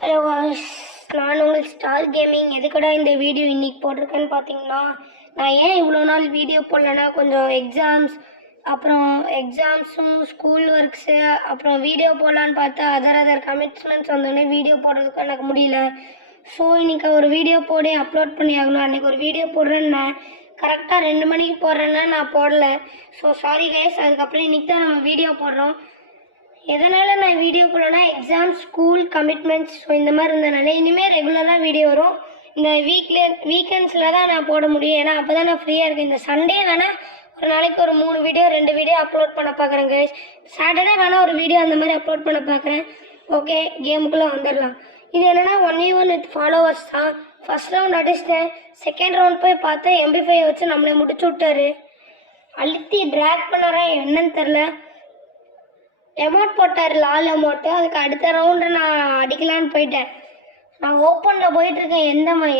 Hello நான் உங்கள் star gaming. எதுக்கடா இந்த வீடியோ இன்றைக்கி போட்டிருக்கேன்னு பார்த்தீங்கன்னா, நான் ஏன் இவ்வளோ நாள் வீடியோ போடலன்னா கொஞ்சம் எக்ஸாம்ஸும் ஸ்கூல் ஒர்க்ஸு அப்புறம் வீடியோ போடலான்னு பார்த்தா அதர் கமிட்மெண்ட்ஸ் வந்தோடனே வீடியோ போடுறதுக்கு எனக்கு முடியல. ஸோ இன்றைக்கி ஒரு வீடியோ போட்டு அப்லோட் பண்ணி ஆகணும். அன்றைக்கி ஒரு வீடியோ போடுறேன்னா கரெக்டாக 2 மணிக்கு போடுறேன்னா நான் போடல. So sorry guys. அதுக்கப்புறம் இன்றைக்கி தான் நம்ம வீடியோ போடுறோம். எதனால் நான் வீடியோ போடலன்னா எக்ஸாம் ஸ்கூல் கமிட்மெண்ட்ஸ் ஸோ இந்த மாதிரி இருந்தனால இனிமேல் ரெகுலராக வீடியோ வரும். இந்த வீக்கெண்ட்ஸில் தான் நான் போட முடியும். ஏன்னா அப்போ தான் நான் ஃப்ரீயாக இருக்கேன். இந்த சண்டே வேணால் ஒரு நாளைக்கு ஒரு 3 வீடியோ 2 வீடியோ அப்லோட் பண்ண பார்க்குறேன் கைஸ். சாட்டர்டே வேணால் ஒரு வீடியோ அந்த மாதிரி அப்லோட் பண்ண பார்க்குறேன். ஓகே, கேமுக்குள்ளே வந்துடலாம். இது என்னென்னா 1v1 வித் ஃபாலோவர்ஸ் தான். ஃபஸ்ட் ரவுண்ட் அடிச்சிட்டேன். செகண்ட் ரவுண்ட் போய் பார்த்தா MP5 வச்சு நம்மளை முடிச்சு விட்டாரு. அழுத்தி ட்ராக் பண்ணறேன் என்னன்னு தெரில. எமௌண்ட் போட்டார், லால் எமௌண்ட்டு. அதுக்கு அடுத்த ரவுண்டு நான் அடிக்கலான்னு போயிட்டேன். நான் ஓப்பனில் போயிட்டுருக்கேன்.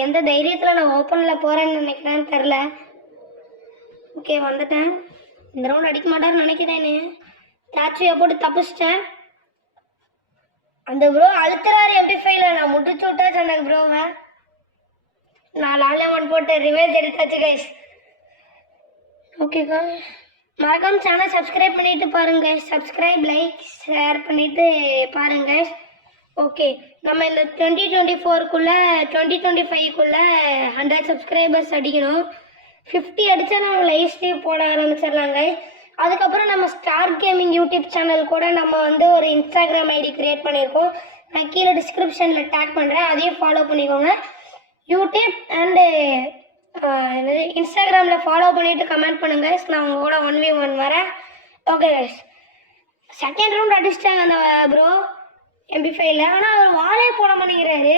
எந்த தைரியத்தில் நான் ஓப்பனில் போகிறேன்னு நினைக்கிறேன்னு தெரில. ஓகே, வந்துட்டேன். இந்த ரவுண்ட் அடிக்க மாட்டாருன்னு நினைக்கிறேன்னு ஸ்டாச்சுவை போட்டு தப்பிச்சிட்டேன். அந்த ப்ரோ அழுத்துறாரு MP5ல. நான் முடிச்சு விட்டாச்சு அந்த ப்ரோவை. நான் லால் எமௌண்ட் போட்டு ரிவேஞ்ச் எடுத்தாச்சு கைஸ். ஓகேக்கா, மறக்காம சேனல் சப்ஸ்கிரைப் பண்ணிட்டு பாருங்க. சப்ஸ்கிரைப், லைக், ஷேர் பண்ணிட்டு பாருங்க. ஓகே, நம்ம இந்த 2024க்குள்ளே 2025க்குள்ளே 100 சப்ஸ்கிரைபர்ஸ் அடிக்கணும். 50 அடித்தா நம்ம லைவ் ஸ்ட்ரீம் போட ஆரம்பிச்சிடலாங்க. அதுக்கப்புறம் நம்ம ஸ்டார் கேமிங் யூடியூப் சேனல் கூட நம்ம ஒரு இன்ஸ்டாகிராம் ஐடி க்ரியேட் பண்ணியிருக்கோம். நான் கீழே டிஸ்கிரிப்ஷனில் டேக் பண்ணுறேன், அதையும் ஃபாலோ பண்ணிக்கோங்க. யூடியூப் அண்டு என்னது இன்ஸ்டாகிராமில் ஃபாலோ பண்ணிவிட்டு கமெண்ட் பண்ணுங்க. நான் உங்கள் கூட 1v1 வரேன். ஓகே கைஸ், செகண்ட் ரவுண்ட் அடிச்சிட்டாங்க அந்த ப்ரோ MP5ல. ஆனால் அவர் வாலே போட மாட்டேங்கிறாரு.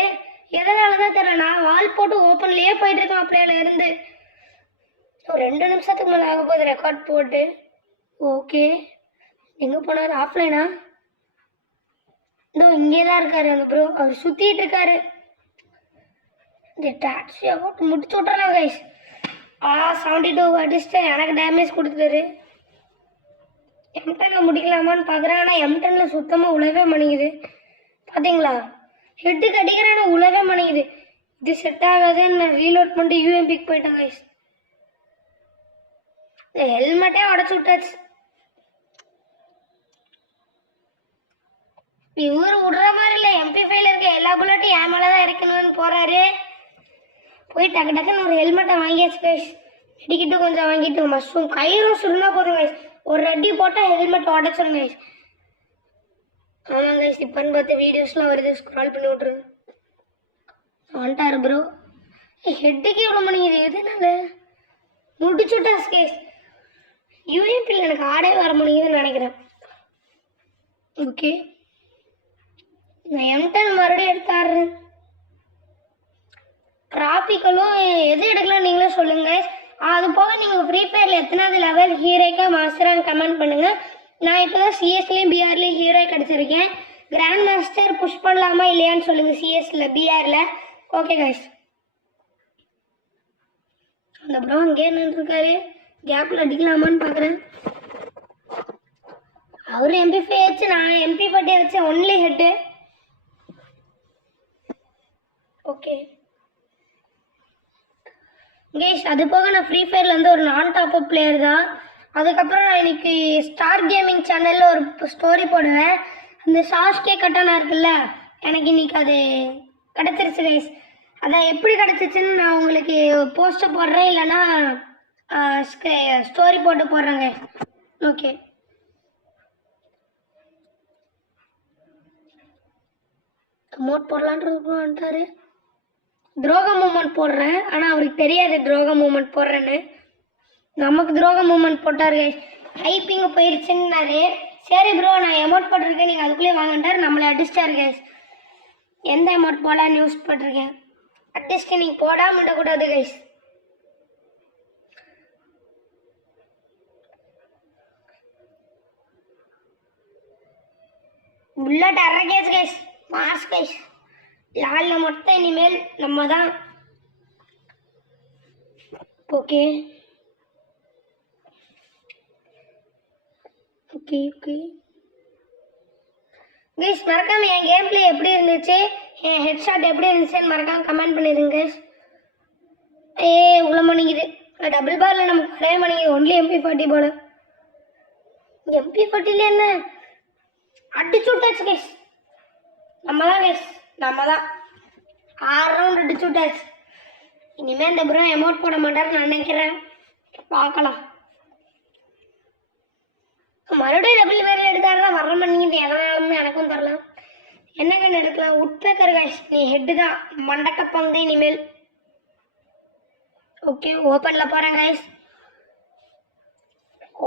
எதனால தான் தெரியல. நான் வால் போட்டு ஓப்பன்லேயே போயிட்டுருக்கேன் அப்படியில இருந்து. ஒரு 2 நிமிஷத்துக்கு மேலே ஆக போகுது ரெக்கார்ட் போட்டு. ஓகே, எங்கே போனார்? ஆஃப்லைனா? இதோ இங்கே தான் இருக்கார் அந்த ப்ரோ. அவர் சுற்றிட்டு இருக்காரு. இந்த டாக்ஸியை போட்டு முடிச்சு விட்றலாம் கைஸ். 72 அடிச்சுட்டு எனக்கு டேமேஜ் கொடுத்துட்டாரு. M10ல முடிக்கலாமான்னு பார்க்குறேன். ஆனால் M10ல சுத்தமாக உழவே மாட்டேங்குது. பார்த்தீங்களா, ஹெட்டுக்கு அடிக்கிறேன்னு உழவே மாட்டேங்குது. இது செட் ஆகாதுன்னு நான் ரீலோட் பண்ணிட்டு UMPக்கு போயிட்டேன் கைஸ். இந்த ஹெல்மெட்டே உடச்சு விட்டாச்சு. இவர் விடுற மாதிரி இல்லை. MP5ல இருக்க எல்லா புல்லட்டும் என் மேலே தான் இருக்கணும்னு போகிறாரு. போய் டக்குன்னு ஒரு ஹெல்மெட்டை வாங்கியாச்சு கைஸ். மெடிக்கிட்டு கொஞ்சம் வாங்கிட்டு மஷ்ரூம் கயிறும் சுருந்தா போதும் கைஸ். ஒரு ரெட்டி போட்டால் ஹெல்மெட் உடச்சிடும் கைஸ். ஆமாம் கைஸ், இப்போன்னு பார்த்து வீடியோஸ்லாம் வருது, ஸ்க்ரால் பண்ணி விட்ருங்க. வந்துட்டாரு ப்ரோ. ஹெட்டுக்கு எவ்வளோ மணிக்குது? எதுனால முடிச்சு விட்டாஸ் கைஸ். UMPயில் எனக்கு ஆடே வர முடியுதுன்னு நினைக்கிறேன். ஓகே, நான் M10 மறுபடியும் எடுத்து ஆடுறேன். டிராபிக்கலும் எது எடுக்கலாம் நீங்களே சொல்லுங்க. அது போக நீங்கள் ஃப்ரீ ஃபயரில் எத்தனாவது லெவல் ஹீரோய்க்கா மாஸ்டரான்னு கமெண்ட் பண்ணுங்கள். நான் இப்போ தான் சிஎஸ்லேயும் பிஆர்லேயும் ஹீரோய் கிடச்சிருக்கேன். கிராண்ட் மாஸ்டர் புஷ் பண்ணலாமா இல்லையான்னு சொல்லுங்கள். சிஎஸ்ல பிஆரில். ஓகே கைஸ், அந்த ப்ரோ அங்கேயே நின்றுருக்காரு. கேப்பில் அடிக்கலாமான்னு பார்க்குறேன். அவர் MP5 வச்சு நான் MP40 வச்சேன். Only head. ஓகே கேஷ், அது போக நான் ஃப்ரீ ஃபயரில் ஒரு நான் டாப்அப் பிளேயர் தான். அதுக்கப்புறம் நான் இன்னைக்கு ஸ்டார் கேமிங் சேனலில் ஒரு ஸ்டோரி போடுவேன். அந்த சாஸ்கே கட்டானா இருக்குல்ல, எனக்கு இன்னைக்கு அது கிடச்சிருச்சு கைஸ். அதான் எப்படி கிடச்சிச்சின்னு நான் உங்களுக்கு போஸ்ட்டு போடுறேன், இல்லைன்னா ஸ்டோரி போட்டு போடுறேங்க. ஓகே, அமௌண்ட் போடலான்றது வந்துட்டாரு. துரோக மூமெண்ட் போடுறேன், ஆனால் அவருக்கு தெரியாது துரோக மூமெண்ட் போடுறேன்னு. நமக்கு துரோக மூமெண்ட் போட்டார் கைஸ். ஹைப்பிங்க போயிடுச்சுன்னாரு. சரி ப்ரோ, நான் அமௌண்ட் போட்டிருக்கேன், நீங்கள் அதுக்குள்ளே வாங்கிட்டார். நம்மளை அடிச்சிட்டாரு கைஸ். எந்த அமௌண்ட் போடலான்னு யூஸ் பண்ணிருக்கேன். அட்லீஸ்ட் நீங்கள் போடாமல் விடக்கூடாது கைஸ். புல்லட் அரகேஜ் கைஸ். Mass guys. லாலில் மட்டும் இனிமேல் நம்ம தான். ஓகே ஓகே ஓகே கைஸ், மறக்காம என் கேம் பிளே எப்படி இருந்துச்சு என் ஹெட்ஷாட் எப்படி இருந்துச்சுன்னு மறக்காம கமெண்ட் பண்ணிடுங்க. உள்ள மணிக்குது டபுள் பாரில் நமக்கு ஒரே மணிக்கு ஒன்லி MP40 போல. MP40ல என்ன அடிச்சு விட்டாச்சு கைஸ். நம்ம தான் கைஸ், நம்ம தான் 6 ரவுண்ட் அடிச்சு விட்டாச்சு. இனிமேல் இந்த ப்ரோ எமௌண்ட் போட மாட்டாருன்னு நினைக்கிறேன். பார்க்கலாம். மறுபடியும் டபுள் பேரில் எடுத்தாருன்னா வர மணிக்கு எதனாலும் எனக்கும் தரல. என்ன கண்ணு எடுக்கலாம்? உட்பேக்கர் கைஸ், நீ ஹெட்டு தான் மண்டக்க பங்கு இனிமேல். ஓகே, ஓப்பனில் போகிறேன் கைஸ்.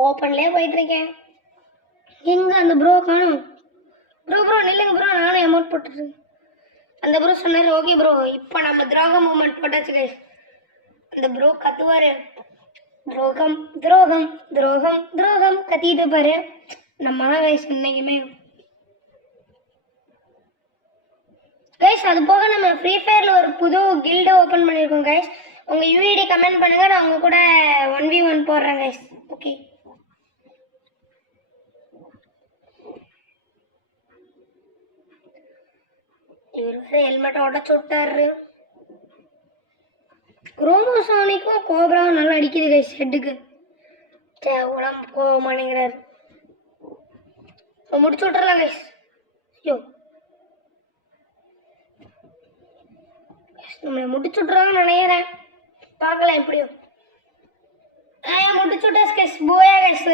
ஓப்பன்லேயே போயிட்டுருக்கேன். எங்கே அந்த ப்ரோ காணும்? ப்ரோ நில்லுங்க ப்ரோ, நானும் அமௌண்ட் போட்டுருக்கேன். அந்த ப்ரோ சொன்னார் ஓகே ப்ரோ, இப்போ நம்ம துரோகம் மூமெண்ட் போட்டாச்சு கைஸ். அந்த ப்ரோ கத்துவார், துரோகம் துரோகம் துரோகம் துரோகம் கத்திட்டு பாரு. நம்ம தான் கைஸ் இன்னைக்குமே கைஸ். அது போக நம்ம ஃப்ரீ ஃபயரில் ஒரு புது கில்டை ஓப்பன் பண்ணியிருக்கோம் கைஸ். உங்கள் யூஐடி கமெண்ட் பண்ணுங்க, நான் உங்க கூட 1v1 போடுறேன் கைஸ். ஓகே, இவர் வேறு ஹெல்மெட்டை உடச்சு விட்டாரு. குரோமோசோனிக்கும் கோப்ராவும் நல்லா அடிக்குது கைஸ் ஹெட்டுக்கு. உடம்பு போக மாட்டேங்கிறாரு. முடிச்சு விட்டுறலாம் கைஸ். ஐயோ, நம்மளை முடிச்சு விட்றாங்கன்னு நினைக்கிறேன். பார்க்கலாம் எப்படியோ. முடிச்சு விட்டா கைஸ். போயா கைஸ்.